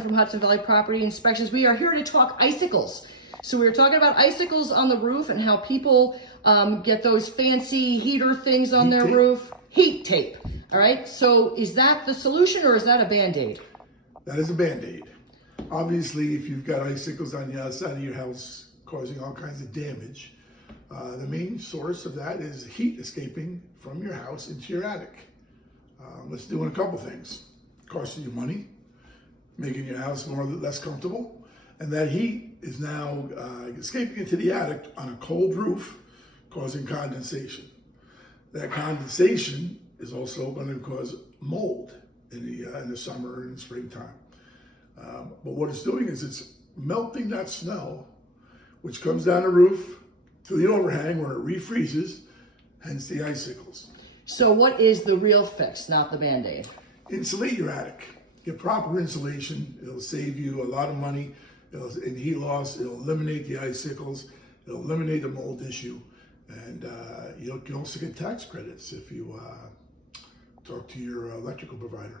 From Hudson Valley Property Inspections. We are here to talk icicles. So we were talking about icicles on the roof and how people get those fancy heater things on their roof. Heat tape. All right. So is that the solution or is that a Band-Aid? That is a Band-Aid. Obviously, if you've got icicles on the outside of your house causing all kinds of damage, the main source of that is heat escaping from your house into your attic. Let's do a couple things. Costing you money, making your house more or less comfortable, and that heat is now escaping into the attic on a cold roof, causing condensation. That condensation is also going to cause mold in the summer and springtime. But what it's doing is it's melting that snow, which comes down the roof to the overhang where it refreezes, hence the icicles. So what is the real fix, not the Band-Aid? Insulate your attic. Get proper insulation. It'll save you a lot of money in heat loss. It'll eliminate the icicles. It'll eliminate the mold issue. And you can also get tax credits if you talk to your electrical provider.